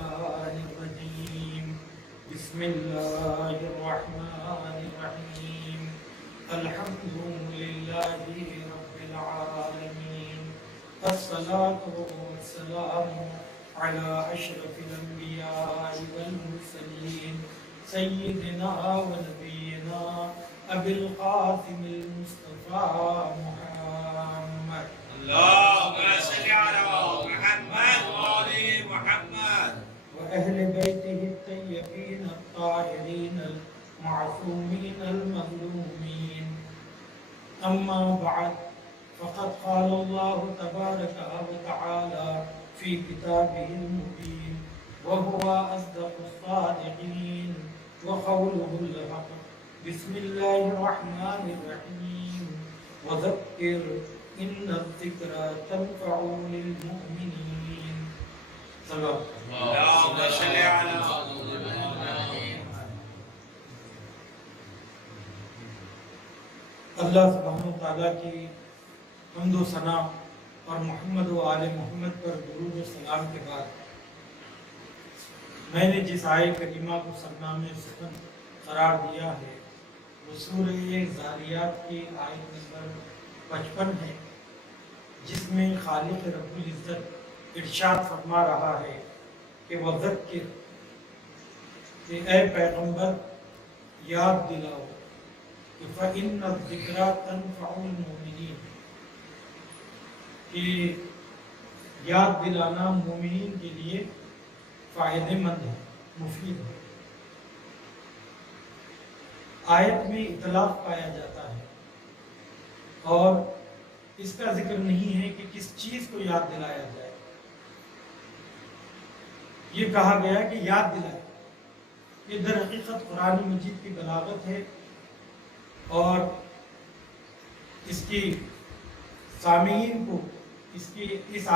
الشيطان الرجيم بسم الله الرحمن الرحيم الحمد لله رب العالمين الصلاة والسلام على أشرف الأنبياء والمرسلين سيدنا ونبينا أبي القاسم المصطفى محمد اللهم صل على محمد وآل محمد وأهل بيته الطيبين الطاهرين المعصومين المظلومين أما بعد فقد قال الله تبارك وتعالى في كتابه المبين وهو أصدق الصادقين وقوله الحق بسم الله الرحمن الرحيم وذكر إن الذكرى تنفع للمؤمنين اللهم صل على اللہ سبحانہ و تعالیٰ کی حمد و ثنا اور محمد و آل محمد پر درود و سلام کے بعد میں نے جس آیت کریمہ کو سرنامِ سخن قرار دیا ہے وہ سورہ ذاریات کی آیت نمبر 55 ہے، جس میں خالق رب العزت ارشاد فرما رہا ہے کہ وذکر، کہ اے پیغمبر یاد دلاؤ کہ فَإِنَّ الذِّكْرَى تَنْفَعُ الْمُؤْمِنِينَ، کہ یاد دلانا مومنین کے لیے فائدہ مند ہے، مفید ہے۔ آیت میں اطلاق پایا جاتا ہے اور اس کا ذکر نہیں ہے کہ کس چیز کو یاد دلایا جائے۔ یہ کہا گیا کہ یاد دلائے، یہ در حقیقت قرآن مجید کی بلاغت ہے اور اس کی سامعین کو اس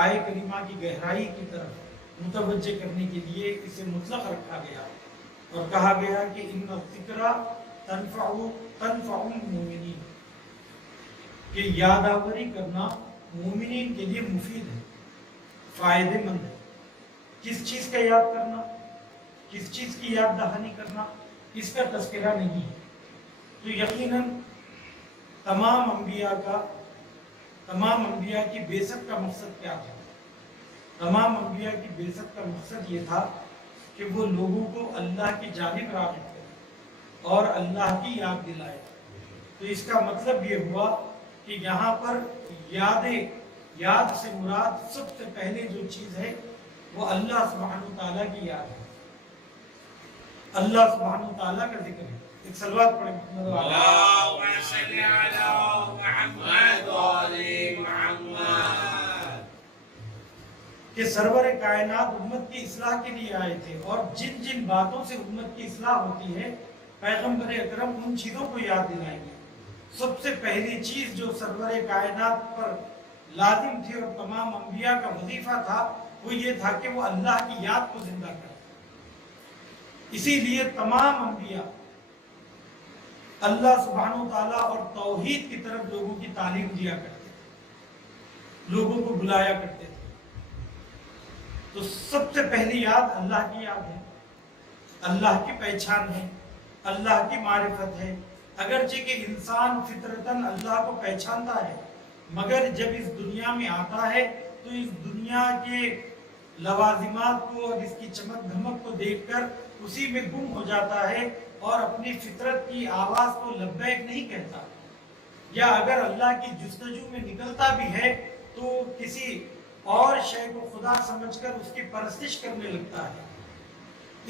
آیت کریمہ کی گہرائی کی طرف متوجہ کرنے کے لیے اسے مطلق رکھا گیا اور کہا گیا کہ ان الذکرى تنفع المؤمنین، کہ یادآوری کرنا مومنین کے لیے مفید ہے، فائدہ مند ہے۔ کس چیز کا یاد کرنا، کس چیز کی یاد دہانی کرنا، اس کا تذکرہ نہیں ہے۔ تو یقیناً تمام انبیاء کی بعثت کا مقصد کیا تھا؟ تمام انبیاء کی بعثت کا مقصد یہ تھا کہ وہ لوگوں کو اللہ کی جانب راغب کرے اور اللہ کی یاد دلائے۔ تو اس کا مطلب یہ ہوا کہ یہاں پر یاد سے مراد سب سے پہلے جو چیز ہے وہ اللہ سبحانہ وتعالیٰ کی یاد ہے، اللہ سبحانہ وتعالیٰ کا ذکر ہے۔ ایک صلوات پڑھیں محمد اللهم صل على محمد وآل محمد۔ کہ سرور کائنات امت کی اصلاح کے لیے آئے تھے اور جن جن باتوں سے امت کی اصلاح ہوتی ہے پیغمبر اکرم ان چیزوں کو یاد دلائیں گے۔ سب سے پہلی چیز جو سرور کائنات پر لازم تھی اور تمام انبیاء کا وظیفہ تھا وہ یہ تھا کہ وہ اللہ کی یاد کو زندہ کریں۔ اسی لیے تمام انبیاء اللہ سبحانہ وتعالیٰ اور توحید کی طرف لوگوں کی تعلیم دیا کرتے تھے، لوگوں کو بلایا کرتے تھے۔ تو سب سے پہلی یاد اللہ کی یاد ہے، اللہ کی پہچان ہے، اللہ کی معرفت ہے۔ اگرچہ کہ انسان فطرتاً اللہ کو پہچانتا ہے مگر جب اس دنیا میں آتا ہے تو اس دنیا کے لوازمات کو اور اس کی چمک دھمک کو دیکھ کر اسی میں گم ہو جاتا ہے اور اپنی فطرت کی آواز کو لبیک نہیں کہتا، یا اگر اللہ کی جستجو میں نکلتا بھی ہے تو کسی اور شے کو خدا سمجھ کر اس کی پرستش کرنے لگتا ہے۔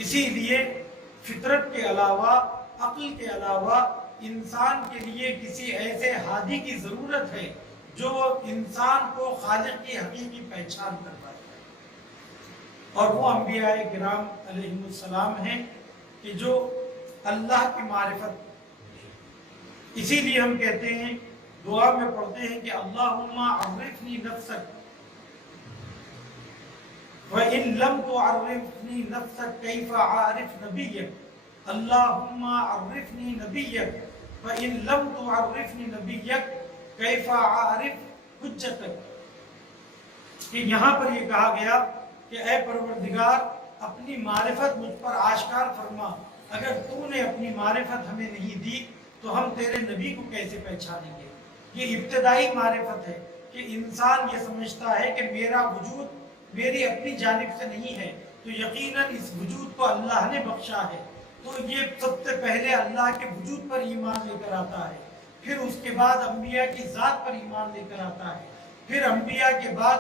اسی لیے فطرت کے علاوہ، عقل کے علاوہ انسان کے لیے کسی ایسے ہادی کی ضرورت ہے جو انسان کو خالق کی حقیقی پہچان کرتا ہے، اور وہ انبیاء کرام علیہم السلام ہیں کہ جو اللہ کی معرفت۔ اسی لیے ہم کہتے ہیں، دعا میں پڑھتے ہیں کہ اللہم عرفنی نفسک وَإِن لَمْ تُعَرِّفْنِي نَفْسَكَ كَيْفَ أَعْرِفْ نَبِيَّكَ اللہم عرفنی نبیک فَإِن لَمْ تُعَرِّفْنِي نَبِيَّكَ كَيْفَ أَعْرِفْ حُجَّتَكَ۔ کہ یہاں پر یہ کہا گیا کہ اے پروردگار اپنی معرفت مجھ پر آشکار فرما، اگر تو نے اپنی معرفت ہمیں نہیں دی تو ہم تیرے نبی کو کیسے پہچانیں گے؟ یہ ابتدائی معرفت ہے کہ انسان یہ سمجھتا ہے کہ میرا وجود میری اپنی جانب سے نہیں ہے، تو یقیناً اس وجود کو اللہ نے بخشا ہے، تو یہ سب سے پہلے اللہ کے وجود پر ایمان لے کر آتا ہے، پھر اس کے بعد انبیاء کی ذات پر ایمان لے کر آتا ہے، پھر انبیاء کے بعد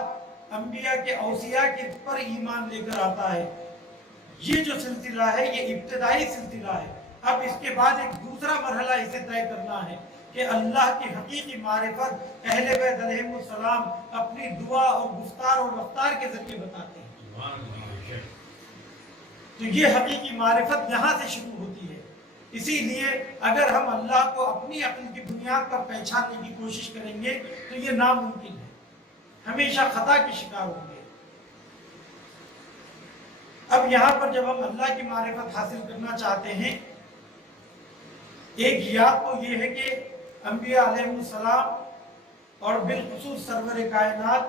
انبیاء کے اوصیاء کے پر ایمان لے کر آتا ہے۔ یہ جو سلسلہ ہے یہ ابتدائی سلسلہ ہے۔ اب اس کے بعد ایک دوسرا مرحلہ اسے طے کرنا ہے کہ اللہ کی حقیقی معرفت اہل بیت علیہم السلام اپنی دعا اور گفتار اور رفتار کے ذریعے بتاتے ہیں۔ تو یہ حقیقی معرفت یہاں سے شروع ہوتی ہے۔ اسی لیے اگر ہم اللہ کو اپنی عقل کی بنیاد پر پہچاننے کی کوشش کریں گے تو یہ ناممکن ہے، ہمیشہ خطا کے شکار ہوں گے۔ اب یہاں پر جب ہم اللہ کی معرفت حاصل کرنا چاہتے ہیں، ایک یاد تو یہ ہے کہ انبیاء علیہ السلام اور بالخصوص سرور کائنات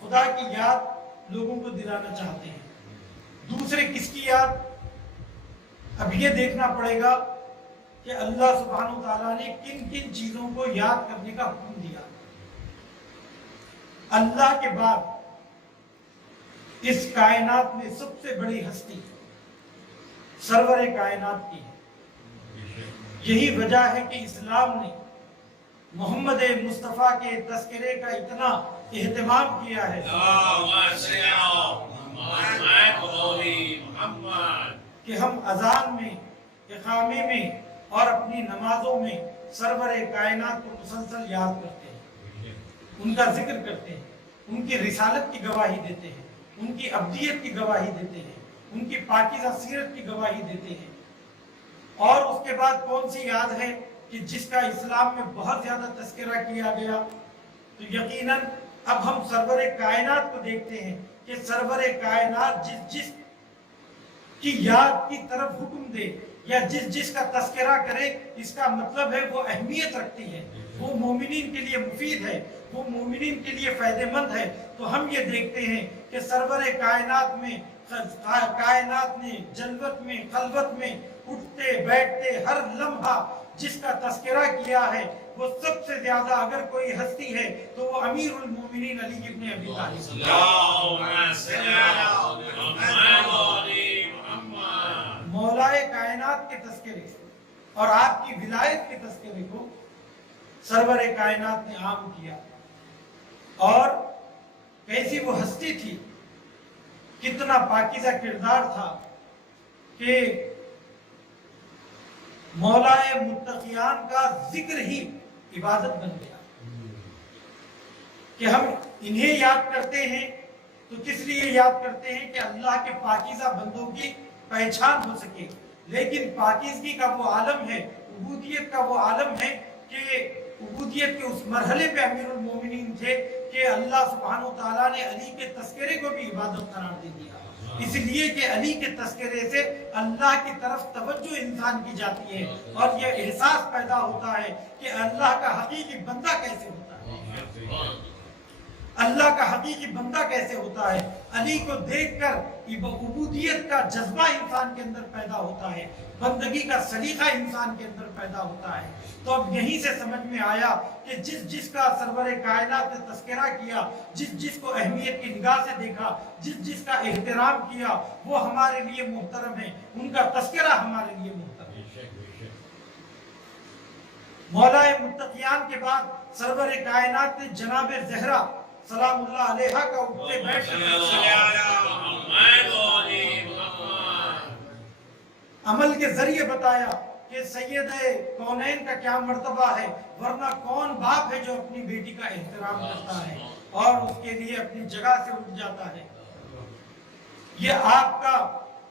خدا کی یاد لوگوں کو دلانا چاہتے ہیں۔ دوسرے کس کی یاد؟ اب یہ دیکھنا پڑے گا کہ اللہ سبحانہ وتعالیٰ نے کن کن چیزوں کو یاد کرنے کا حکم دیا۔ اللہ کے بعد اس کائنات میں سب سے بڑی ہستی سرور کائنات کی ہے۔ یہی وجہ ہے کہ اسلام نے محمد مصطفیٰ کے تذکرے کا اتنا اہتمام کیا ہے کہ ہم اذان میں، اقامے میں اور اپنی نمازوں میں سرور کائنات کو مسلسل یاد کرتے ہیں، ان کا ذکر کرتے ہیں، ان کی رسالت کی گواہی دیتے ہیں، ان کی ابدیت کی گواہی دیتے ہیں، ان کی پاکیزہ سیرت کی گواہی دیتے ہیں۔ اور اس کے بعد کون سی یاد ہے کہ جس کا اسلام میں بہت زیادہ تذکرہ کیا گیا؟ تو یقیناً اب ہم سرور کائنات کو دیکھتے ہیں کہ سرور کائنات جس کی یاد کی طرف حکم دے یا جس کا تذکرہ کرے، اس کا مطلب ہے وہ اہمیت رکھتی ہے، وہ مومنین کے لیے مفید ہے، وہ مومنین کے لیے فائدہ مند ہے۔ تو ہم یہ دیکھتے ہیں کہ سرور کائنات میں، کائنات نے جلوت میں، خلوت میں، اٹھتے بیٹھتے ہر لمحہ جس کا تذکرہ کیا ہے، وہ سب سے زیادہ اگر کوئی ہستی ہے تو وہ امیر المومنین علی ابن ابی طالب۔ مولائے کائنات کے تذکرے اور آپ کی ولایت کے تذکرے کو سرور کائنات نے عام کیا۔ اور کیسی وہ ہستی تھی، کتنا پاکیزہ کردار تھا کہ مولائے متقیان کا ذکر ہی عبادت بن گیا کہ ہم انہیں یاد کرتے ہیں۔ تو کس لیے یاد کرتے ہیں؟ کہ اللہ کے پاکیزہ بندوں کی پہچان ہو سکے۔ لیکن پاکیزگی کا وہ عالم ہے، عبودیت کا وہ عالم ہے کہ عبودیت کے اس مرحلے پہ امیر المومنین تھے کہ اللہ سبحانہ وتعالیٰ نے علی کے تذکرے کو بھی عبادت قرار دے دیا، اس لیے کہ علی کے تذکرے سے اللہ کی طرف توجہ انسان کی جاتی ہے اور یہ احساس پیدا ہوتا ہے کہ اللہ کا حقیقی بندہ کیسے ہوتا ہے، اللہ کا حقیقی بندہ کیسے ہوتا ہے۔ علی کو دیکھ کر عبودیت کا جذبہ انسان کے اندر پیدا ہوتا ہے، بندگی کا سلیقہ انسان کے اندر پیدا ہوتا ہے۔ تو اب یہیں سے سمجھ میں آیا کہ جس کا سرور کائنات نے تذکرہ کیا، جس کو اہمیت کی نگاہ سے دیکھا، جس کا احترام کیا، وہ ہمارے لیے محترم ہے، ان کا تذکرہ ہمارے لیے محترم ہے۔ مولائے متقیان کے بعد سرور کائنات نے جناب زہرا سلام اللہ علیہا کا اٹھتے بیٹھتے عمل کے ذریعے بتایا کہ سید کونین کا کیا مرتبہ ہے، ورنہ کون باپ ہے جو اپنی بیٹی کا احترام کرتا ہے اور اس کے لیے اپنی جگہ سے اٹھ جاتا ہے۔ یہ آپ کا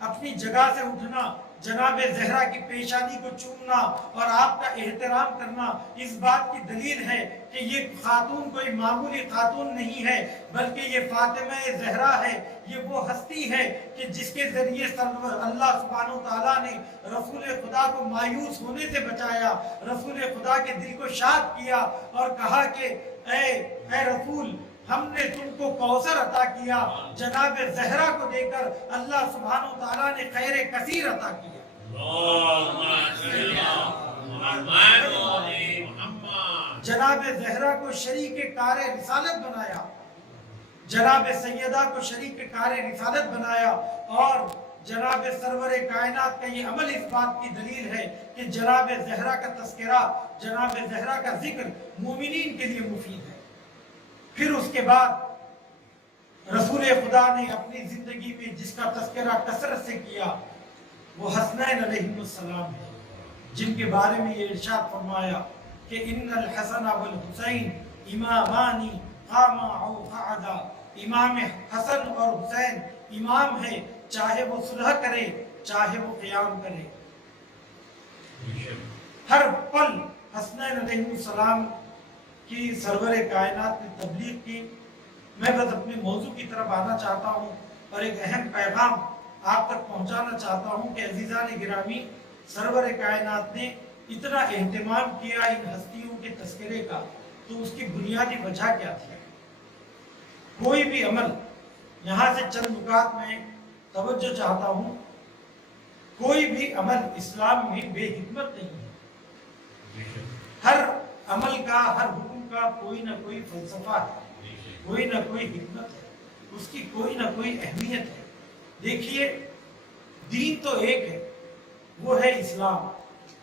اپنی جگہ سے اٹھنا، جناب زہرا کی پیشانی کو چومنا اور آپ کا احترام کرنا اس بات کی دلیل ہے کہ یہ خاتون کوئی معمولی خاتون نہیں ہے، بلکہ یہ فاطمہ زہرا ہے، یہ وہ ہستی ہے کہ جس کے ذریعے اللہ سبحانہ وتعالیٰ نے رسول خدا کو مایوس ہونے سے بچایا، رسول خدا کے دل کو شاد کیا اور کہا کہ اے رسول، ہم نے تم کو کوثر عطا کیا، جناب زہرا کو دے کر اللہ سبحانہ و تعالیٰ نے خیر کثیر عطا کیا۔ جناب زہرا کو شریک کار رسالت بنایا، جناب سیدہ کو شریک کار رسالت بنایا، اور جناب سرور کائنات کا یہ عمل اس بات کی دلیل ہے کہ جناب زہرا کا تذکرہ، جناب زہرا کا ذکر مومنین کے لیے مفید ہے۔ پھر اس کے بعد رسول خدا نے اپنی زندگی میں جس کا تذکرہ کثرت سے کیا وہ حسنین علیہ السلام ہے، جن کے بارے میں یہ ارشاد فرمایا کہ ان الحسن والحسین امامان قاما او قعدا، امام حسن اور حسین امام ہے، چاہے وہ صلح کرے چاہے وہ قیام کرے۔ ہر پل حسنین علیہ السلام کی سرور کائنات نے تبلیغ کی۔ میں بس اپنے موضوع کی طرف آنا چاہتا ہوں اور ایک اہم پیغام آپ تک پہنچانا چاہتا ہوں کہ عزیزان گرامی، سرور کائنات نے اتنا اہتمام کیا ان ہستیوں کے تذکرے کا، تو اس کی بنیادی وجہ کیا تھی؟ کوئی بھی عمل، یہاں سے چند نکات میں توجہ چاہتا ہوں، کوئی بھی عمل اسلام میں بے حکمت نہیں ہے۔ ہر عمل کا، ہر حکم کا کوئی نہ کوئی فلسفہ ہے، کوئی نہ کوئی حکمت ہے، اس کی کوئی نہ کوئی اہمیت ہے۔ دیکھیے، دین تو ایک ہے، وہ ہے اسلام۔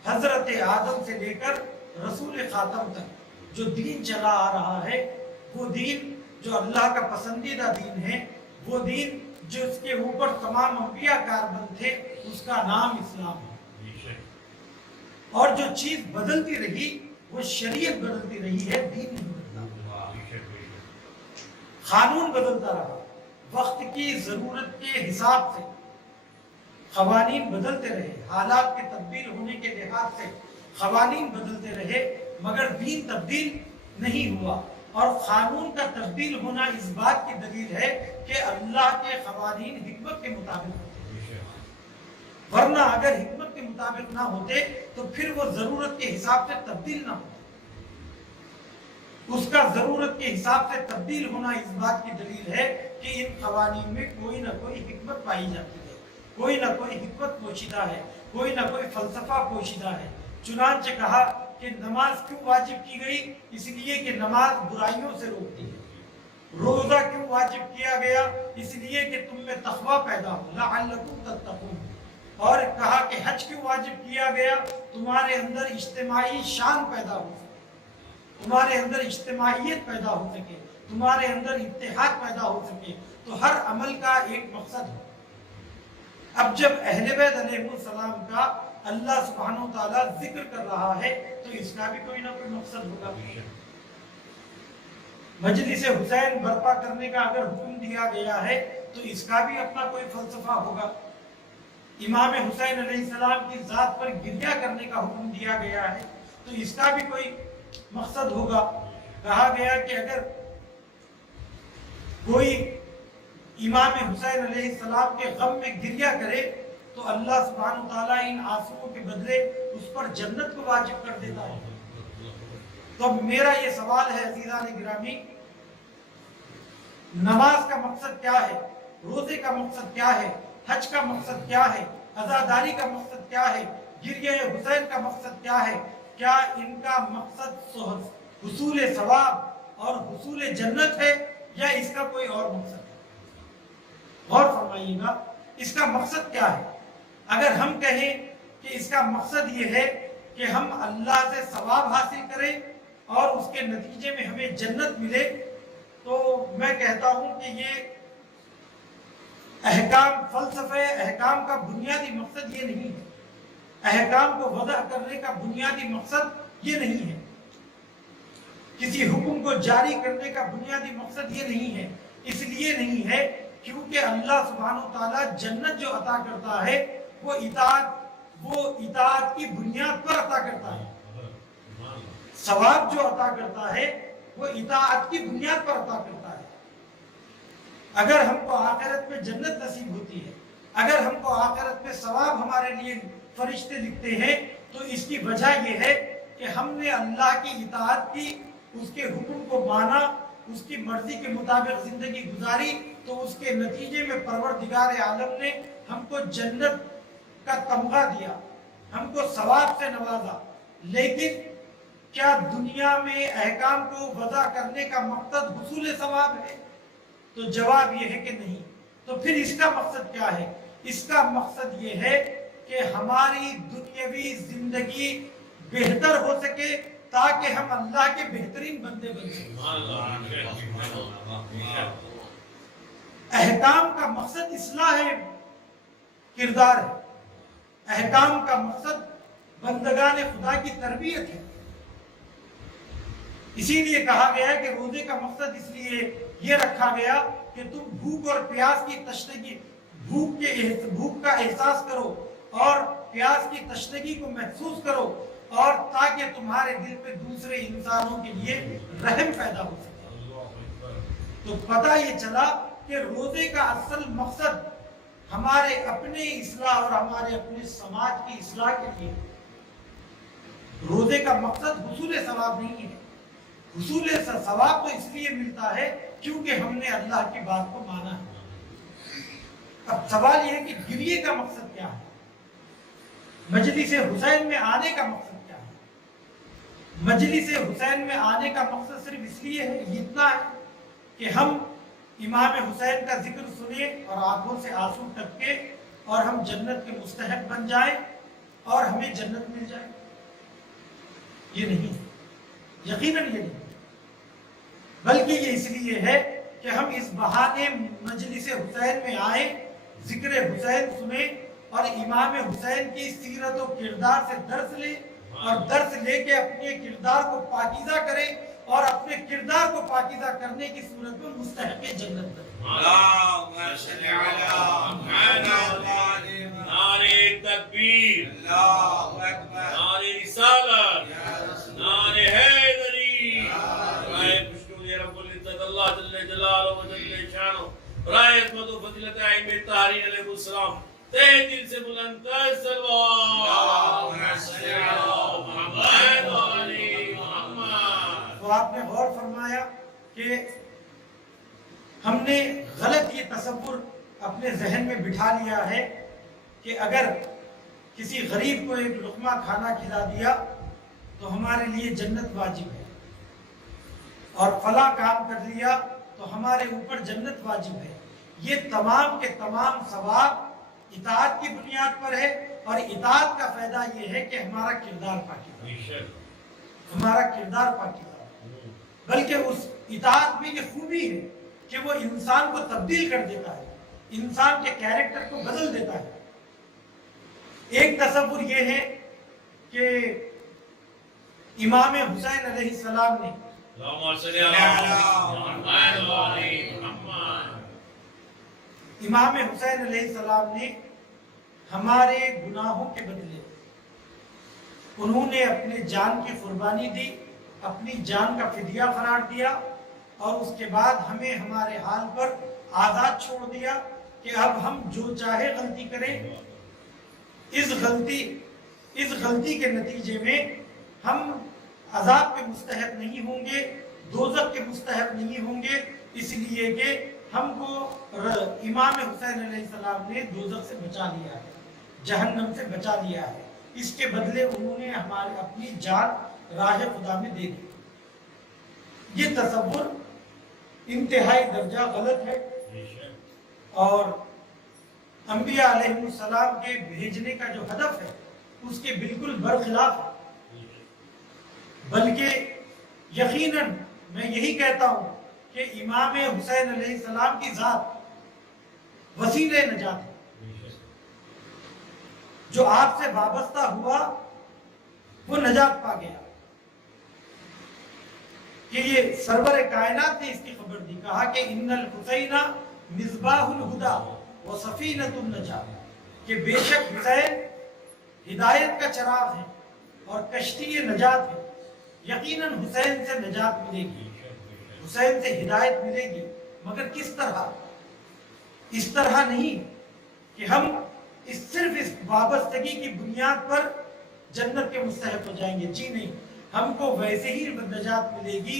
حضرت آدم سے لے کر رسول خاتم تک جو دین چلا آ رہا ہے، وہ دین جو اللہ کا پسندیدہ دین ہے، وہ دین جو اس کے اوپر تمام انبیاء کاربند تھے، اس کا نام اسلام ہے۔ اور جو چیز بدلتی رہی وہ شریعت بدلتی رہی ہے، دین نہیں بدلتا۔ قانون بدلتا رہا، وقت کی ضرورت کے حساب سے قوانین بدلتے رہے، حالات کے تبدیل ہونے کے لحاظ سے قوانین بدلتے رہے، مگر دین تبدیل نہیں ہوا۔ اور قانون کا تبدیل ہونا اس بات کی دلیل ہے کہ اللہ کے قوانین حکمت کے مطابق ہوتے، ورنہ اگر حکمت کے مطابق نہ ہوتے تو پھر وہ ضرورت کے حساب سے تبدیل نہ ہوتے۔ اس کا ضرورت کے حساب سے تبدیل ہونا اس بات کی دلیل ہے کہ ان قوانین میں کوئی نہ کوئی حکمت پائی جاتی ہے، کوئی نہ کوئی حکمت پوشیدہ ہے، کوئی نہ کوئی فلسفہ پوشیدہ ہے۔ چنانچہ کہا کہ نماز کیوں واجب کی گئی؟ اس لیے کہ نماز برائیوں سے روکتی ہے۔ روزہ کیوں واجب کیا گیا؟ اس لیے کہ تم میں تقویٰ پیدا ہو، لعلکم تتقون۔ اور کہا کہ حج کیوں واجب کیا گیا؟ تمہارے اندر اجتماعی شان پیدا ہو سکے، تمہارے اندر اجتماعیت پیدا ہو سکے، تمہارے اندر اتحاد پیدا ہو سکے۔ تو ہر عمل کا ایک مقصد ہے۔ اب جب اہل بیت علیہ السلام کا اللہ سبحانہ و تعالیٰ ذکر کر رہا ہے تو اس کا بھی کوئی نہ کوئی مقصد ہوگا۔ مجلس حسین برپا کرنے کا اگر حکم دیا گیا ہے تو اس کا بھی اپنا کوئی فلسفہ ہوگا۔ امام حسین علیہ السلام کی ذات پر گریہ کرنے کا حکم دیا گیا ہے تو اس کا بھی کوئی مقصد ہوگا۔ کہا گیا کہ اگر کوئی امام حسین علیہ السلام کے غم میں گریہ کرے تو اللہ سبحانہ وتعالیٰ ان آنسوؤں کے بدلے اس پر جنت کو واجب کر دیتا ہے۔ تو اب میرا یہ سوال ہے عزیزان گرامی، نماز کا مقصد کیا ہے؟ روزے کا مقصد کیا ہے؟ حج کا مقصد کیا ہے؟ عزاداری کا مقصد کیا ہے؟ گریہ حسین کا مقصد کیا ہے؟ کیا ان کا مقصد حصول ثواب اور حصول جنت ہے یا اس کا کوئی اور مقصد ہے؟ غور فرمائیے گا، اس کا مقصد کیا ہے؟ اگر ہم کہیں کہ اس کا مقصد یہ ہے کہ ہم اللہ سے ثواب حاصل کریں اور اس کے نتیجے میں ہمیں جنت ملے، تو میں کہتا ہوں کہ یہ فلسفہ احکام کا بنیادی مقصد یہ نہیں ہے۔ احکام کو وضع کرنے کا بنیادی مقصد یہ نہیں ہے، کسی حکم کو جاری کرنے کا بنیادی مقصد یہ نہیں ہے۔ اس لیے نہیں ہے کیونکہ اللہ سبحانہ وتعالیٰ جنت جو عطا کرتا ہے وہ اطاعت کی بنیاد پر عطا کرتا ہے، ثواب جو عطا کرتا ہے وہ اطاعت کی بنیاد پر عطا کرتا ہے۔ اگر ہم کو آخرت میں جنت نصیب ہوتی ہے، اگر ہم کو آخرت میں ثواب ہمارے لیے فرشتے لکھتے ہیں، تو اس کی وجہ یہ ہے کہ ہم نے اللہ کی اطاعت کی، اس کے حکم کو مانا اس کی مرضی کے مطابق زندگی گزاری تو اس کے نتیجے میں پروردگار عالم نے ہم کو جنت کا تمغہ دیا، ہم کو ثواب سے نوازا۔ لیکن کیا دنیا میں احکام کو وضع کرنے کا مقصد حصول ثواب ہے؟ تو جواب یہ ہے کہ نہیں۔ تو پھر اس کا مقصد کیا ہے؟ اس کا مقصد یہ ہے کہ ہماری دنیاوی زندگی بہتر ہو سکے تاکہ ہم اللہ کے بہترین بندے بن سکیں۔ احکام کا مقصد اصلاح کردار ہے، احکام کا مقصد بندگان خدا کی تربیت ہے۔ اسی لیے کہا گیا ہے کہ روزے کا مقصد اس لیے یہ رکھا گیا کہ تم بھوک اور پیاس کی تشنگی، بھوک کا احساس کرو اور پیاس کی تشنگی کو محسوس کرو، اور تاکہ تمہارے دل میں دوسرے انسانوں کے لیے رحم پیدا ہو سکے۔ تو پتہ یہ چلا کہ روزے کا اصل مقصد ہمارے اپنے اصلاح اور ہمارے اپنے سماج کی اصلاح کے لیے۔ روزے کا مقصد حصول ثواب نہیں ہے۔ حصول ثواب تو اس لیے ملتا ہے کیونکہ ہم نے اللہ کی بات کو مانا ہے۔ اب سوال یہ ہے کہ گریے کا مقصد کیا ہے؟ مجلس حسین میں آنے کا مقصد کیا ہے؟ مجلس حسین میں آنے کا مقصد صرف اس لیے ہے، اتنا ہے کہ ہم امام حسین کا ذکر سنیں اور آنکھوں سے آنسو ٹپکے اور ہم جنت کے مستحق بن جائیں اور ہمیں جنت مل جائے۔ یہ نہیں، یقیناً یہ نہیں، بلکہ یہ اس لیے ہے کہ ہم اس بہانے مجلس حسین میں آئیں، ذکر حسین سنیں اور امام حسین کی سیرت و کردار سے درس لیں، اور درس لے کے اپنے کردار کو پاکیزہ کریں اور اپنے کردار کو پاکیزہ کرنے کی صورت میں مستحق جنت بنیں۔ اللہم صلی علی محمد، نعرہ تکبیر، اللہ اکبر، نعرہ رسالت، نعرہ حیدری، رائے مشکور رب العزت اللہ جل جلالہ و جل شانہ، رائے عظمت و فضیلت ائمہ طاہرین علیہ السلام، تہ دل سے بلند کر صلوات اللہم صلی علی محمد و علی محمد۔ تو آپ نے غور فرمایا کہ ہم نے غلط یہ تصور اپنے ذہن میں بٹھا لیا ہے کہ اگر کسی غریب کو ایک لقمہ کھانا کھلا دیا تو ہمارے لیے جنت واجب ہے، اور فلاں کام کر لیا تو ہمارے اوپر جنت واجب ہے۔ یہ تمام کے تمام ثواب اطاعت کی بنیاد پر ہے، اور اطاعت کا فائدہ یہ ہے کہ ہمارا کردار پاکیزہ، ہمارا کردار پاکیزہ، بلکہ اس اطاعت میں یہ خوبی ہے کہ وہ انسان کو تبدیل کر دیتا ہے، انسان کے کیریکٹر کو بدل دیتا ہے۔ ایک تصور یہ ہے کہ امام حسین علیہ السلام نے اللہم صلی علی محمد و علی محمد۔ امام حسین علیہ السلام نے ہمارے گناہوں کے بدلے انہوں نے اپنے جان کی قربانی دی، اپنی جان کا فدیہ قرار دیا، اور اس کے بعد ہمیں ہمارے حال پر آزاد چھوڑ دیا کہ اب ہم جو چاہے غلطی کریں۔ اس غلطی کے نتیجے میں ہم عذاب کے مستحق نہیں ہوں گے، دوزخ کے مستحق نہیں ہوں گے، اس لیے کہ ہم کو امام حسین علیہ السلام نے دوزخ سے بچا لیا ہے، جہنم سے بچا لیا ہے۔ اس کے بدلے انہوں نے ہمارے اپنی جان راہ خدا میں دے دی۔ یہ تصور انتہائی درجہ غلط ہے، اور انبیاء علیہ السلام کے بھیجنے کا جو ہدف ہے اس کے بالکل برخلاف ہے۔ بلکہ یقیناً میں یہی کہتا ہوں کہ امام حسین علیہ السلام کی ذات وسیلہ نجات ہے۔ جو آپ سے وابستہ ہوا وہ نجات پا گیا۔ کہ یہ سرور کائنات نے اس کی خبر دی، کہا کہ ان الحسین مصباح الہدی و سفینۃ النجات، کہ بے شک حسین ہدایت کا چراغ ہے اور کشتی نجات ہے۔ یقیناً حسین سے نجات ملے گی، حسین سے ہدایت ملے گی، مگر کس طرح؟ اس طرح نہیں کہ ہم صرف اس وابستگی کی بنیاد پر جنت کے مستحق ہو جائیں گے، جی نہیں، ہم کو ویسے ہی نجات ملے گی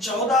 14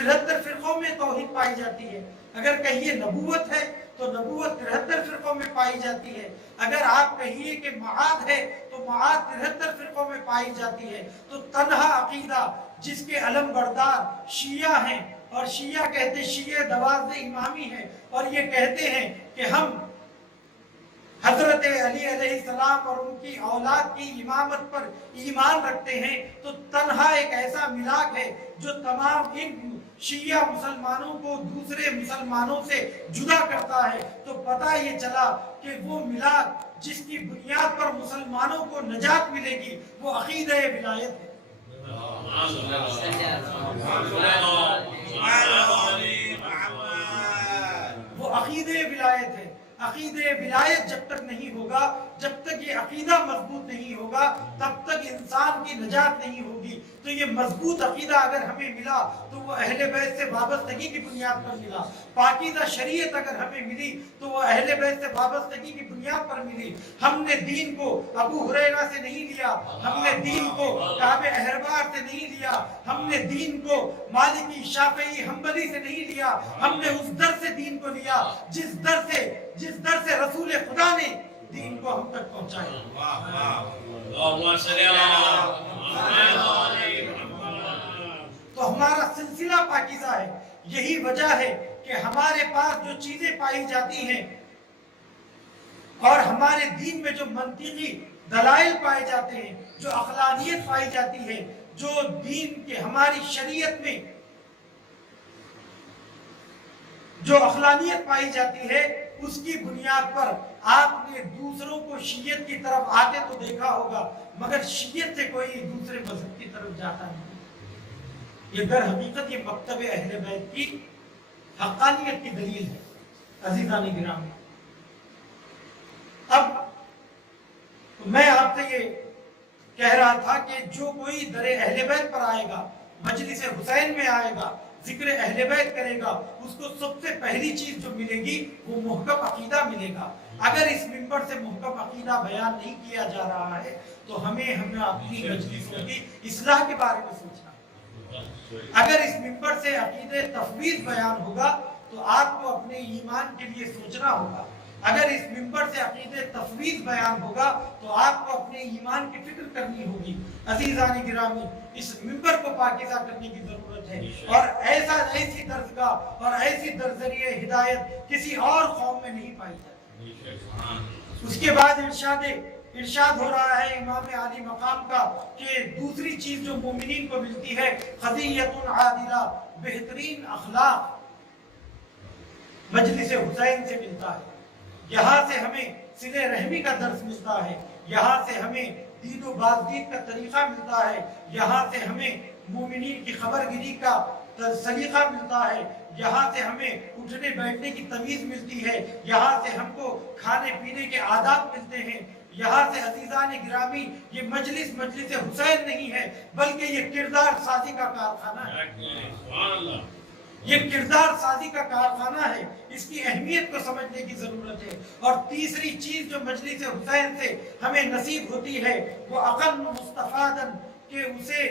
73 فرقوں میں توحید پائی جاتی ہے. اگر کہیے نبوت ہے تو نبوت 73 فرقوں میں پائی جاتی ہے. اگر آپ کہیے کہ معاد ہے تو معاد 73 فرقوں میں پائی جاتی ہے. تو تنہا عقیدہ جس کے علم بردار شیعہ ہیں، اور شیعہ کہتے شیعہ دواز امامی ہیں، اور یہ کہتے ہیں کہ ہم حضرت علی علیہ السلام اور ان کی اولاد کی امامت پر ایمان رکھتے ہیں، تو تنہا ایک ایسا ملاک ہے جو تمام ان شیعہ مسلمانوں کو دوسرے مسلمانوں سے جدا کرتا ہے. تو پتہ یہ چلا کہ وہ ملاک جس کی بنیاد پر مسلمانوں کو نجات ملے گی وہ عقیدہ ولایت ہے. وہ عقیدہ ولایت ہے. عقیدہ ولایت جب تک نہیں ہوگا، جب تک یہ عقیدہ مضبوط نہیں ہوگا، تب تک انسان کی نجات نہیں ہوگی. تو یہ مضبوط عقیدہ اگر ہمیں ملا تو وہ اہل بیت سے وابستگی کی بنیاد پر ملا. پاکیزہ شریعت اگر ہمیں ملی تو وہ اہل بیت سے وابستگی کی بنیاد پر ملی. ہم نے دین کو ابو ہریرہ سے نہیں لیا، ہم نے دین کو کعب احبار سے نہیں لیا، ہم نے دین کو مالکی شافعی حنبلی سے نہیں لیا. ہم نے اس در سے دین کو لیا جس در سے رسول خدا نے دین کو ہم تک پہنچایا. تو ہمارا سلسلہ پاکیزہ ہے. یہی وجہ ہے کہ ہمارے پاس جو چیزیں پائی جاتی ہیں اور ہمارے دین میں جو منطقی دلائل پائے جاتے ہیں، جو عقلانیت پائی جاتی ہے، جو دین کے ہماری شریعت میں جو عقلانیت پائی جاتی ہے، اس کی بنیاد پر آپ نے دوسروں کو شیعت کی طرف آتے تو دیکھا ہوگا، مگر شیعت سے کوئی دوسرے مذہب کی طرف جاتا نہیں. یہ در حقیقت یہ مکتب اہل بیت کی حقانیت کی دلیل ہے. عزیزان گرامی، اب میں آپ سے یہ کہہ رہا تھا کہ جو کوئی در اہل بیت پر آئے گا، مجلس حسین میں آئے گا، ذکر اہل بیت کرے گا، اس کو سب سے پہلی چیز جو ملے گی وہ محکم عقیدہ ملے گا. اگر اس منبر سے محکم عقیدہ بیان نہیں کیا جا رہا ہے تو ہمیں اپنی مجلسوں کی اصلاح کے بارے میں سوچنا. اگر اس منبر سے عقیدہ تفویض بیان ہوگا تو آپ کو اپنے ایمان کے لیے سوچنا ہوگا. اگر اس منبر سے عقیدہ تفویض بیان ہوگا تو آپ کو اپنے ایمان کی فکر کرنی ہوگی. عزیزان گرامی، اس منبر کو پاکیزہ کرنے کی ضرورت ہے، اور ایسی درسگاہ اور ایسی درذریعہ ہدایت کسی اور قوم میں نہیں پائی جاتی. اس کے بعد ارشاد ہو رہا ہے امام عالی مقام کا کہ دوسری چیز جو مومنین کو ملتی ہے قضیۃ عادلہ، بہترین اخلاق مجلس حسین سے ملتا ہے. یہاں سے ہمیں صلہ رحمی کا درس ملتا ہے، یہاں سے ہمیں دین و بازدید کا طریقہ ملتا ہے، یہاں سے ہمیں مومنین کی خبرگیری کا سلیقہ ملتا ہے، یہاں سے ہمیں اٹھنے بیٹھنے کی تمیز ملتی ہے، یہاں سے ہم کو کھانے پینے کے آداب ملتے ہیں. یہاں سے عزیزان گرامی یہ مجلس حسین نہیں ہے بلکہ یہ کردار سازی کا کارخانہ ہے. یہ کردار سازی کا کارخانہ ہے. اس کی اہمیت کو سمجھنے کی ضرورت ہے. اور تیسری چیز جو مجلس حسین سے ہمیں نصیب ہوتی ہے وہ اقل مستفادن، کہ اسے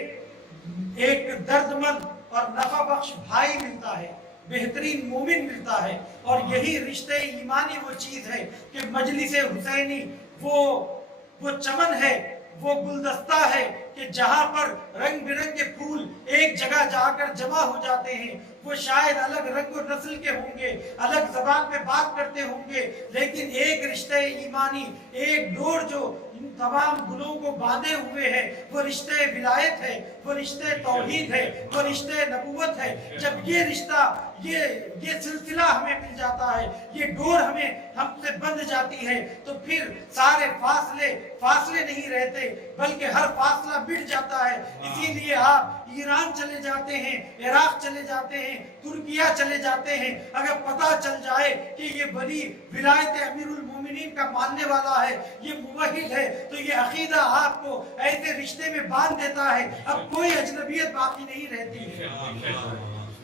ایک دردمند اور نفع بخش بھائی ملتا ہے، بہترین مومن ملتا ہے. اور یہی رشتہ ایمانی وہ چیز ہے کہ مجلس حسینی وہ چمن ہے، وہ گلدستہ ہے کہ جہاں پر رنگ برنگ کے پھول ایک جگہ جا کر جمع ہو جاتے ہیں. وہ شاید الگ رنگ و نسل کے ہوں گے، الگ زبان میں بات کرتے ہوں گے، لیکن ایک رشتہ ایمانی، ایک ڈور جو ان تمام گلوں کو باندھے ہوئے ہے وہ رشتہ ولایت ہے، وہ رشتہ توحید ہے، وہ رشتہ نبوت ہے. جب یہ رشتہ یہ سلسلہ ہمیں مل جاتا ہے، یہ ڈور ہم سے بند جاتی ہے، تو پھر سارے فاصلے نہیں رہتے بلکہ ہر فاصلہ مٹ جاتا ہے. اسی لیے آپ ایران چلے جاتے ہیں، عراق چلے جاتے ہیں، ترکیہ چلے جاتے ہیں، اگر پتہ چل جائے کہ یہ ولی ولایت امیر المومنین کا ماننے والا ہے، یہ موحد ہے، تو یہ عقیدہ آپ کو ایسے رشتے میں باندھ دیتا ہے، اب کوئی اجنبیت باقی نہیں رہتی ہے.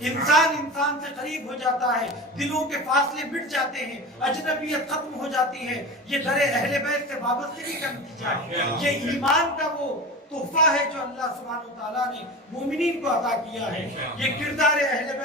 انسان سے قریب ہو جاتا ہے، دلوں کے فاصلے مٹ جاتے ہیں، اجنبیت ختم ہو جاتی ہے. یہ در اہل بیت سے وابستگی کا نتیجہ ہے. یہ ایمان کا وہ تحفہ ہے جو اللہ سبحانہ وتعالیٰ نے مومنین کو عطا کیا ہے. یہ کردار اہل بیت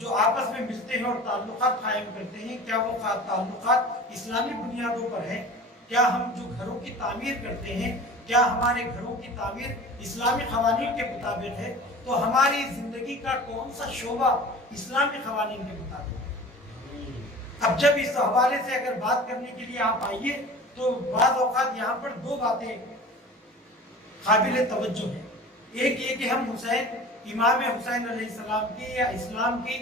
جو آپس میں ملتے ہیں اور تعلقات قائم کرتے ہیں، کیا وہ تعلقات اسلامی بنیادوں پر ہیں؟ کیا ہم جو گھروں کی تعمیر کرتے ہیں، کیا ہمارے گھروں کی تعمیر اسلامی قوانین کے مطابق ہے؟ تو ہماری زندگی کا کون سا شعبہ اسلامی قوانین کے مطابق ہے؟ اب جب اس حوالے سے اگر بات کرنے کے لیے آپ آئیے تو بعض اوقات یہاں پر دو باتیں قابل توجہ ہیں۔ ایک یہ کہ ہم امام حسین علیہ السلام کی یا اسلام کی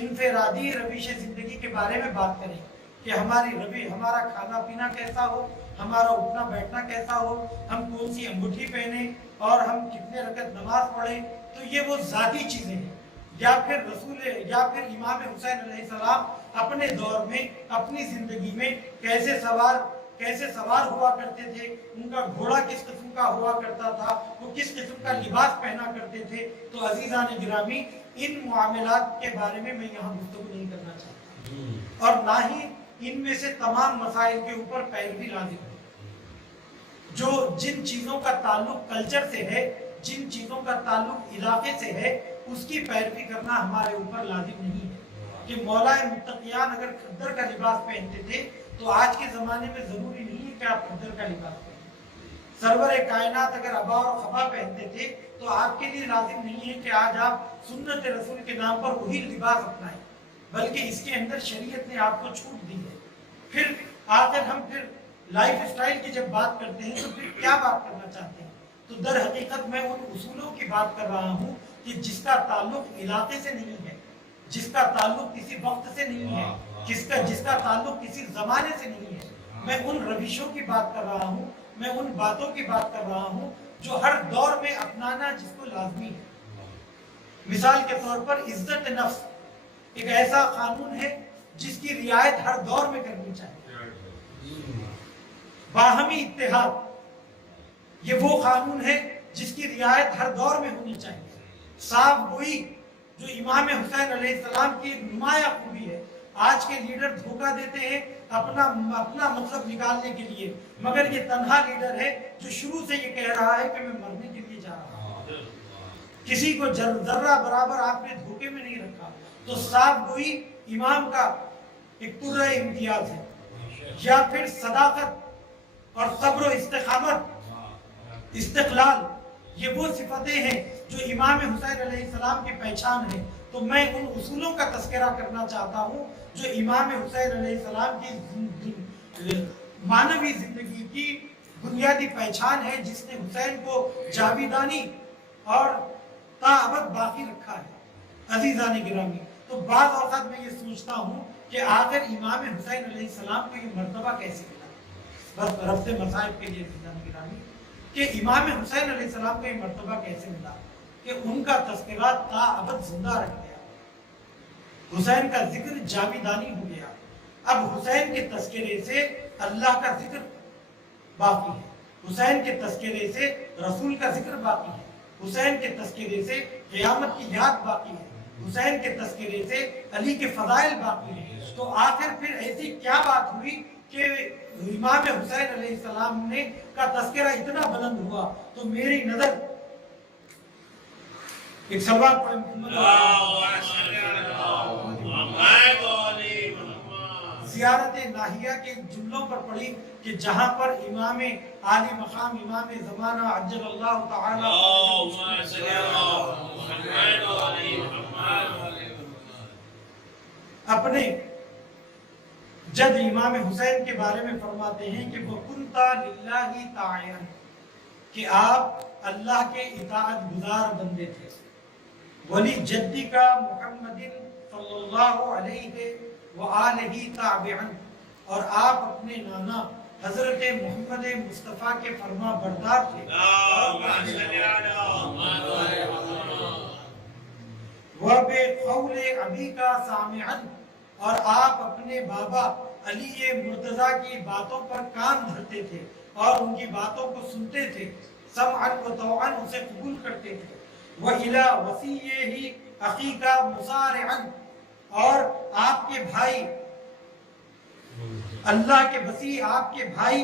انفرادی روش زندگی کے بارے میں بات کریں کہ ہمارا کھانا پینا کیسا ہو، ہمارا اٹھنا بیٹھنا کیسا ہو، ہم کون سی انگوٹھی پہنے اور ہم کتنے رکعت نماز پڑھیں، تو یہ وہ ذاتی چیزیں ہیں۔ یا پھر امام حسین علیہ السلام اپنے دور میں اپنی زندگی میں کیسے سوار ہوا کرتے تھے، ان کا گھوڑا کس قسم کا ہوا کرتا تھا، وہ کس قسم کا لباس پہنا کرتے تھے۔ تو عزیزان گرامی، ان معاملات کے بارے میں یہاں گفتگو نہیں کرنا چاہتا، اور نہ ہی ان میں سے تمام مسائل کے اوپر پیروی لازم ہے۔ جن چیزوں کا تعلق کلچر سے ہے، جن چیزوں کا تعلق علاقے سے ہے، اس کی پیروی کرنا ہمارے اوپر لازم نہیں ہے۔ کہ مولا متقیان اگر کھدر کا لباس پہنتے تھے تو آج کے زمانے میں ضروری نہیں ہے کہ آپ کھدر کا لباس پہنیں۔ سرور کائنات اگر عبا اور خبا پہنتے تھے تو آپ کے لیے لازم نہیں ہے کہ آج آپ سنت رسول کے نام پر وہی لباس اپنائیں، بلکہ اس کے اندر شریعت نے آپ کو چھوٹ دی ہے۔ پھر ہم لائف اسٹائل کی جب بات کرتے ہیں تو پھر کیا بات کرنا چاہتے ہیں؟ تو در حقیقت میں ان اصولوں کی بات کر رہا ہوں کہ جس کا تعلق علاقے سے نہیں ہے، جس کا تعلق کسی وقت سے نہیں ہے، جس کا تعلق کسی زمانے سے نہیں ہے۔ میں ان روشوں کی بات کر رہا ہوں، میں ان باتوں کی بات کر رہا ہوں جو ہر دور میں اپنانا جس کو لازمی ہے۔ مثال کے طور پر عزت نفس ایک ایسا قانون ہے جس کی رعایت ہر دور میں کرنی چاہیے۔ باہمی اتحاد یہ وہ قانون ہے جس کی رعایت ہر دور میں ہونی چاہیے۔ صاف گوئی جو امام حسین علیہ السلام کی ایک نمایاں خوبی ہے۔ آج کے لیڈر دھوکہ دیتے ہیں اپنا مطلب نکالنے کے لیے، مگر یہ تنہا لیڈر ہے جو شروع سے یہ کہہ رہا ہے کہ میں مرنے کے لیے جا رہا ہوں۔ کسی کو ذرہ برابر آپ نے دھوکے میں نہیں رکھا۔ تو صاف گوئی امام کا ایک پورا امتیاز ہے، یا پھر صداقت اور صبر و استقامت، استقلال، یہ وہ صفتیں ہیں جو امام حسین علیہ السلام کی پہچان ہے۔ تو میں ان اصولوں کا تذکرہ کرنا چاہتا ہوں جو امام حسین علیہ السلام کی معنوی زندگی کی بنیادی پہچان ہے، جس نے حسین کو جاویدانی اور تاابد باقی رکھا ہے۔ عزیزان گرامی، تو بعض اوقات میں یہ سوچتا ہوں کہ آخر امام حسین علیہ السلام کو یہ مرتبہ کیسے ملا؟ بس رفت مصائب کے لیے عزیزان گرامی کہ امام حسین علیہ السلام کو یہ مرتبہ کیسے ملا کہ ان کا تذکرہ تاابد زندہ رہ گیا، حسین کا ذکر جاویدانی ہو گیا۔ اب حسین کے تذکرے سے اللہ کا ذکر باقی ہے، حسین کے تذکرے سے رسول کا ذکر باقی ہے، حسین کے تذکرے سے قیامت کی یاد باقی ہے، حسین کے تذکرے سے علی کے فضائل باقی ہیں۔ تو آخر پھر ایسی کیا بات ہوئی کہ امام حسین علیہ السلام کا تذکرہ اتنا بلند ہوا؟ تو میری نظر ایک سلوات پڑھیں محمد زیارت ناہیہ کے جملوں پر پڑھی کہ جہاں پر امام عالی مقام، امام زمانہ عجل اللہ تعالی اپنے جد امام حسین کے بارے میں فرماتے ہیں کہ وَكُنْتَ لِلَّهِ طَاعِيًا، کہ آپ اللہ کے اطاعت گزار بندے تھے۔ ولی جدی کا محمد صلی اللہ علیہ وآلہ تابعا، اور آپ اپنے نانا حضرت محمد مصطفیٰ کے فرما بردار تھے۔ وَبِقَوْلِ أَبِيكَ سَامِعًا، اور آپ اپنے بابا علی مرتضیٰ کی باتوں پر کان دھرتے تھے اور ان کی باتوں کو سنتے تھے، سمعاً و طوعاً اسے قبول کرتے تھے۔ وَإِلَى وَصِيِّهِ أَخِيكَ مُسَارِعًا، اور آپ کے بھائی اللہ کے وصی، آپ کے بھائی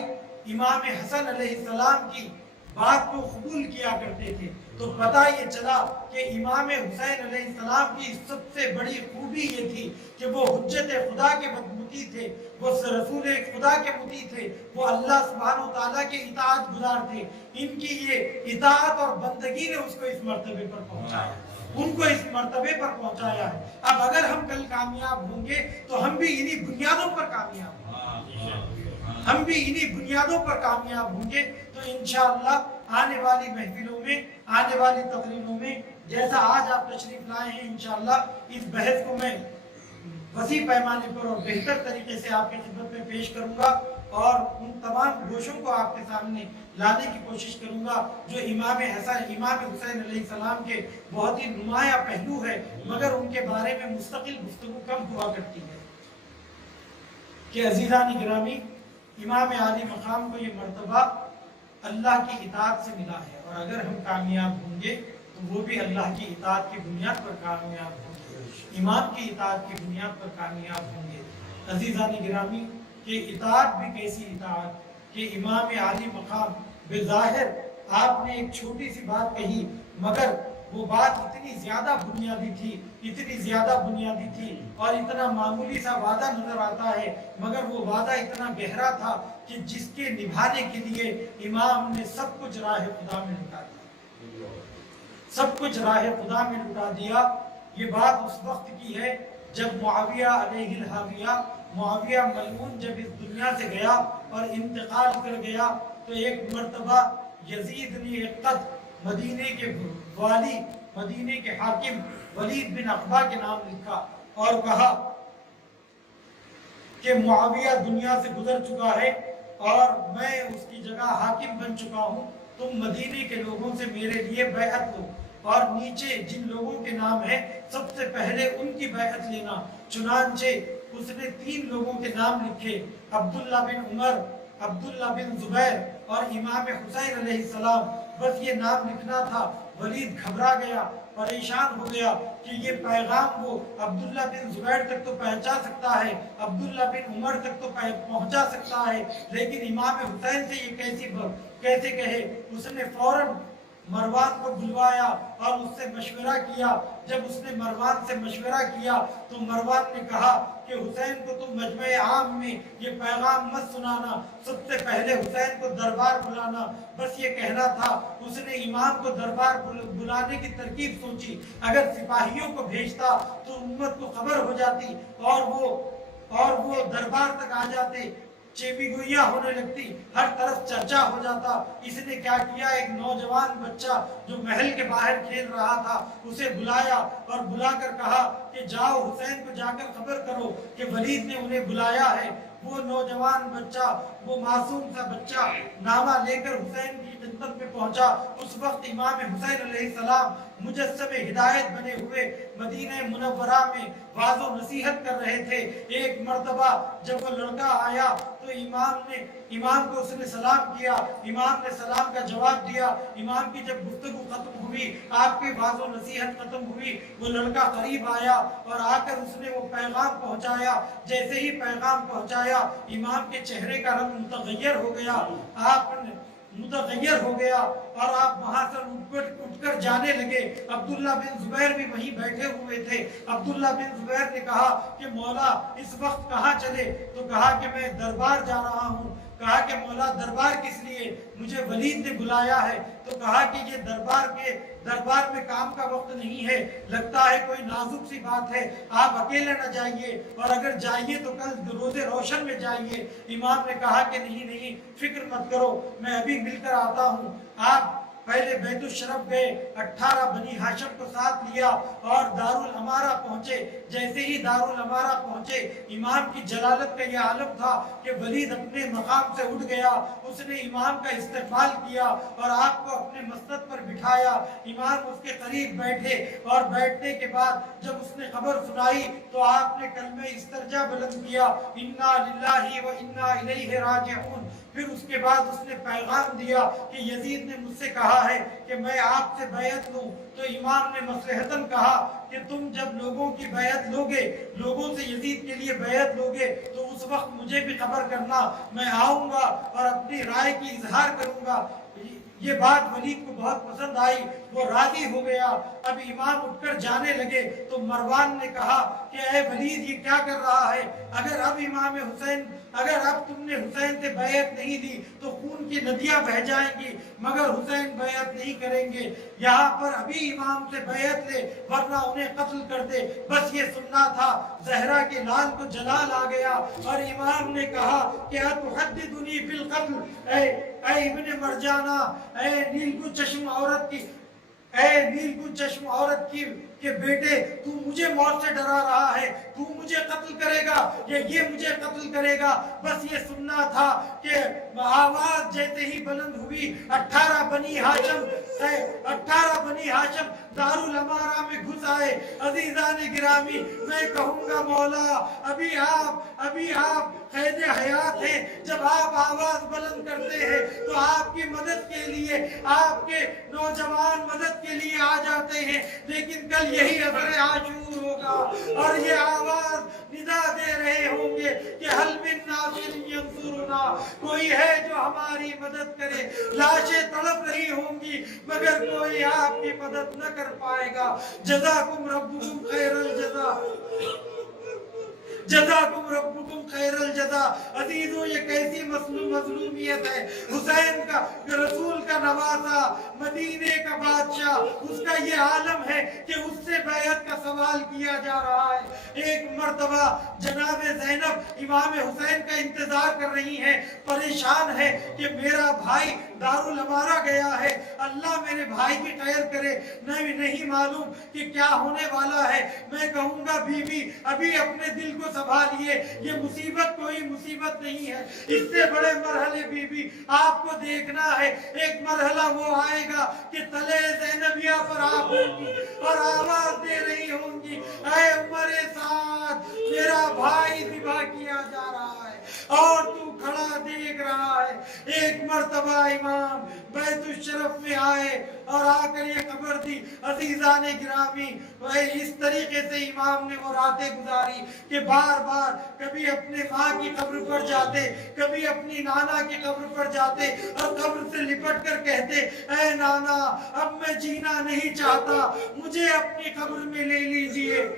امام حسن علیہ السلام کی بات کو قبول کیا کرتے تھے۔ تو پتہ یہ چلا کہ امام حسین علیہ السلام کی سب سے بڑی خوبی یہ تھی کہ وہ حجت خدا کے مطیع تھے، وہ رسول خدا کے مطیع تھے، وہ اللہ سبحانہ و تعالیٰ کے اطاعت گزار تھے۔ ان کی یہ اطاعت اور بندگی نے اس کو اس مرتبے پر پہنچایا، ان کو اس مرتبے پر پہنچایا ہے۔ اب اگر ہم کل کامیاب ہوں گے تو ہم بھی انہی بنیادوں پر کامیاب ہوں گے، ہم بھی انہی بنیادوں پر کامیاب ہوں گے۔ تو انشاءاللہ آنے والی محفلوں میں، آنے والی تقریروں میں، جیسا آج آپ تشریف لائے ہیں، انشاءاللہ اس بحث کو میں وسیع پیمانے پر اور بہتر طریقے سے آپ کی خدمت میں پیش کروں گا اور ان تمام گوشوں کو آپ کے سامنے لانے کی کوشش کروں گا جو امام حسین علیہ السلام کے بہت ہی نمایاں پہلو ہے، مگر ان کے بارے میں مستقل گفتگو کم ہوا کرتی ہے۔ کہ عزیزان گرامی، امام عالی مقام کو یہ مرتبہ اللہ کی اطاعت سے ملا ہے، اور اگر ہم کامیاب ہوں گے تو وہ بھی اللہ کی اطاعت کی بنیاد پر کامیاب ہوں گے، امام کی اطاعت کی بنیاد پر کامیاب ہوں گے۔ عزیزان گرامی، کہ اطاعت بھی کیسی اطاعت کہ امام عالی مقام بظاہر آپ نے ایک چھوٹی سی بات کہی، مگر وہ بات اتنی زیادہ بنیادی تھی، اتنی زیادہ بنیادی تھی، اور اتنا معمولی سا وعدہ نظر آتا ہے، مگر وہ وعدہ اتنا گہرا تھا کہ جس کے نبھانے کے لیے امام نے سب کچھ راہ خدا میں لٹا دیا، سب کچھ راہ خدا میں لٹا دیا۔ یہ بات اس وقت کی ہے جب معاویہ علیہ الحاویہ، معاویہ ملعون جب اس دنیا سے گیا اور انتقال کر گیا، تو ایک مرتبہ یزید نے ایک خط مدینے کے والی، مدینے کے حاکم ولید بن عقبہ کے نام لکھا اور کہا کہ معاویہ دنیا سے گزر چکا ہے اور میں اس کی جگہ حاکم بن چکا ہوں، تم مدینے کے لوگوں سے میرے لیے بیعت لو، اور نیچے جن لوگوں کے نام ہیں سب سے پہلے ان کی بیعت لینا۔ چنانچہ اس نے 3 لوگوں کے نام لکھے، عبداللہ بن عمر، عبداللہ بن زبیر اور امام حسین علیہ السلام۔ بس یہ نام لکھنا تھا۔ ولید گھبرا گیا، پریشان ہو گیا کہ یہ پیغام وہ عبداللہ بن زبیر تک تو پہنچا سکتا ہے، عبداللہ بن عمر تک تو پہنچا سکتا ہے، لیکن امام حسین سے یہ کیسے کہے؟ اس نے فوراً مروان کو بلوایا اور اس سے مشورہ کیا۔ جب اس نے مروان سے مشورہ کیا تو مروان نے کہا کہ حسین کو تم مجمع عام میں یہ پیغام مت سنانا، سب سے پہلے حسین کو دربار بلانا، بس یہ کہنا تھا۔ اس نے امام کو دربار بلانے کی ترکیب سوچی، اگر سپاہیوں کو بھیجتا تو امت کو خبر ہو جاتی اور وہ دربار تک آ جاتے، چیپی گوئیاں ہونے لگتی، ہر طرف چرچا ہو جاتا۔ اس نے کیا کیا، ایک نوجوان بچہ جو محل کے باہر کھیل رہا تھا اسے بلایا اور بلا کر کہا کہ جاؤ حسین کو جا کر خبر کرو کہ ولید نے انہیں بلایا ہے۔ وہ نوجوان بچہ، وہ معصوم سا بچہ نامہ لے کر حسین کی خدمت میں پہنچا۔ اس وقت امام حسین علیہ السلام مجسم ہدایت بنے ہوئے مدینہ منورہ میں واعظ و نصیحت کر رہے تھے۔ ایک مرتبہ جب وہ لڑکا آیا تو امام کو اس نے سلام کیا، امام نے سلام کا جواب دیا۔ امام کی جب گفتگو ختم ہوئی، آپ کی واعظ و نصیحت ختم ہوئی، وہ لڑکا قریب آیا اور آ کر اس نے وہ پیغام پہنچایا۔ جیسے ہی پیغام پہنچایا، امام کے چہرے کا رنگ متغیر ہو گیا، اور آپ وہاں سے اٹھ کر جانے لگے۔ عبداللہ بن زبیر بھی وہیں بیٹھے ہوئے تھے۔ عبداللہ بن زبیر نے کہا کہ مولا اس وقت کہاں چلے؟ تو کہا کہ میں دربار جا رہا ہوں۔ کہا کہ مولا دربار کس لیے؟ مجھے ولید نے بلایا ہے۔ تو کہا کہ یہ دربار میں کام کا وقت نہیں ہے، لگتا ہے کوئی نازک سی بات ہے، آپ اکیلے نہ جائیے، اور اگر جائیے تو کل روز روشن میں جائیے۔ امام نے کہا کہ نہیں، فکر مت کرو، میں ابھی مل کر آتا ہوں۔ آپ پہلے بیت الشرف گئے، 18 بنی ہاشم کو ساتھ لیا اور دارالامارہ پہنچے۔ جیسے ہی دارالامارہ پہنچے، امام کی جلالت کا یہ عالم تھا کہ ولید اپنے مقام سے اٹھ گیا۔ اس نے امام کا استقبال کیا اور آپ کو اپنے مسند پر بٹھایا۔ امام اس کے قریب بیٹھے اور بیٹھنے کے بعد جب اس نے خبر سنائی تو آپ نے کلمہ استرجاع بلند کیا، انا للہ و انا الیہ راجعون۔ پھر اس کے بعد اس نے پیغام دیا کہ یزید نے مجھ سے کہا ہے کہ میں آپ سے بیعت لوں۔ تو امام نے مصلحتاً کہا کہ تم جب لوگوں کی بیعت لوگے، لوگوں سے یزید کے لیے بیعت لوگے، تو اس وقت مجھے بھی خبر کرنا، میں آؤں گا اور اپنی رائے کی اظہار کروں گا۔ یہ بات ولید کو بہت پسند آئی، وہ راضی ہو گیا۔ اب امام اٹھ کر جانے لگے تو مروان نے کہا کہ اے ولید یہ کیا کر رہا ہے؟ اگر اب تم نے حسین سے بیعت نہیں دی تو خون کی ندیاں بہہ جائیں گی، مگر حسین بیعت نہیں کریں گے۔ یہاں پر ابھی امام سے بیعت لے ورنہ انہیں قتل کر دے، بس یہ سننا تھا۔ زہرا کے لال کو جلال آ گیا اور امام نے کہا کہ اتحدثنی بالقتل، اے ابن مرجانہ، اے نیلگون چشم عورت کی کہ بیٹے تو مجھے موت سے ڈرا رہا ہے، تو مجھے قتل کرے گا یا یہ مجھے قتل کرے گا؟ بس یہ سننا تھا کہ آواز جیسے ہی بلند ہوئی 18 بنی ہاشم دارالامارہ میں گھس آئے۔ عزیزان گرامی، میں کہوں گا مولا ابھی آپ قید حیات ہیں، جب آپ آواز بلند کرتے ہیں تو آپ کی مدد کے لیے آپ کے نوجوان مدد کے لیے آ جاتے ہیں، لیکن کل یہی عصر عاشور ہوگا اور یہ آواز ندا دے رہے ہوں گے کہ حل من ناصر ینصرنا، کوئی ہے جو ہماری مدد کرے۔ لاشیں تڑپ رہی ہوں گی مگر کوئی آپ کی مدد نہ کر پائے گا۔ جزاکم ربکم خیر الجزا، جزاکم ربکم خیر الجزا۔ عزیزو یہ کیسی مظلومیت ہے؟ حسین کا رسول کا نواسا، مدینے کا بادشاہ، اس کا یہ عالم ہے کہ اس سے بیعت کا سوال کیا جا رہا ہے۔ ایک مرتبہ جناب زینب امام حسین کا انتظار کر رہی ہیں، پریشان ہے کہ میرا بھائی دارالامارہ گیا ہے، اللہ میرے بھائی کی خیر کرے، نہیں معلوم کہ کیا ہونے والا ہے۔ میں کہوں گا بی بی ابھی اپنے دل کو سنبھالیے، یہ مصیبت کوئی مصیبت نہیں ہے، اس سے بڑے مرحلے بی بی آپ کو دیکھنا ہے۔ ایک مرحلہ وہ آئے گا کہ تلے زینبیہ پر آپ ہوں گی اور آواز دے رہی ہوں گی اے عمر سعد میرا بھائی ذبح کیا جا رہا ہے اور تو کھڑا دیکھ رہا ہے۔ ایک مرتبہ امام بیت الشرف میں آئے اور آ کر یہ خبر دی۔ عزیزان گرامی، اس طریقے سے امام نے وہ راتیں گزاری کہ بار بار کبھی اپنے ماں کی قبر پر جاتے، کبھی اپنی نانا کی قبر پر جاتے اور قبر سے لپٹ کر کہتے اے نانا اب میں جینا نہیں چاہتا، مجھے اپنی قبر میں لے لیجئے،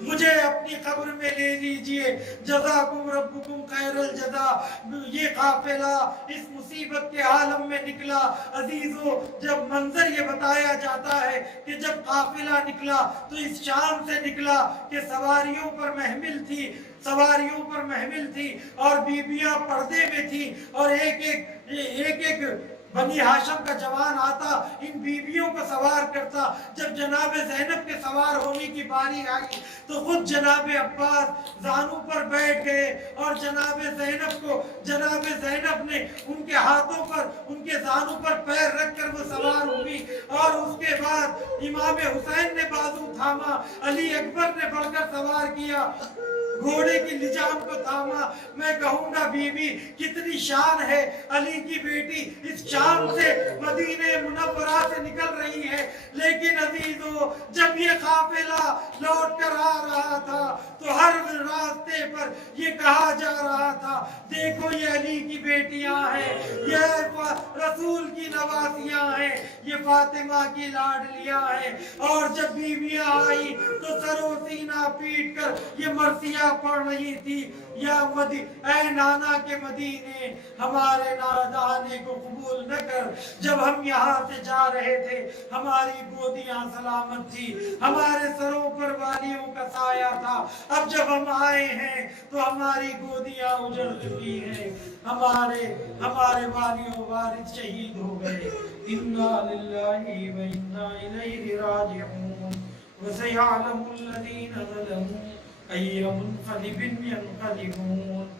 مجھے اپنی قبر میں لے لیجئے۔ جزاکم ربکم خیر الجزا۔ یہ قافلہ اس مصیبت کے عالم میں نکلا۔ عزیزو جب منظر یہ بتایا جاتا ہے کہ جب قافلہ نکلا تو اس شام سے نکلا کہ سواریوں پر محمل تھی اور بیبیاں پردے میں تھی اور ایک بنی ہاشم کا جوان آتا ان بیبیوں کو سوار کرتا۔ جب جناب زینب کے سوار ہونے کی باری آئی تو خود جناب عباس زانوں پر بیٹھ گئے اور جناب زینب نے ان کے ہاتھوں پر ان کے زانوں پر پیر رکھ کر وہ سوار ہوئی اور اس کے بعد امام حسین نے بازو تھاما، علی اکبر نے بڑھ کر سوار کیا، گھوڑے کی لجام کو تھاما۔ میں کہوں گا بی بی کتنی شان ہے، علی کی بیٹی اس شام سے مدینہ منورہ سے نکل رہی ہے، لیکن عزیزو جب یہ قافلہ لوٹ کر آ رہا تھا تو ہر راستے پر یہ کہا جا رہا تھا دیکھو یہ علی کی بیٹیاں ہیں، یہ رسول کی نواسیاں ہیں، یہ فاطمہ کی لاڈلیاں ہیں۔ اور جب بیویاں آئی تو سر و سینہ پیٹ کر یہ مرثیہ پڑھ رہی تھی یا اے نانا کے مدینے ہمارے نادانے کو قبول نہ کر، جب ہم یہاں سے جا رہے تھے ہماری گودیاں سلامت تھی، ہمارے سروں پر والیوں کا سایہ تھا، اب جب ہم آئے ہیں تو ہماری گودیاں اجڑ چکی ہیں، ہمارے والیوں وارث شہید ہو گئے۔ انا للہ و انا الیہ راجعون وسيعلم الذين ظلموا أي منقلب ينقلبون۔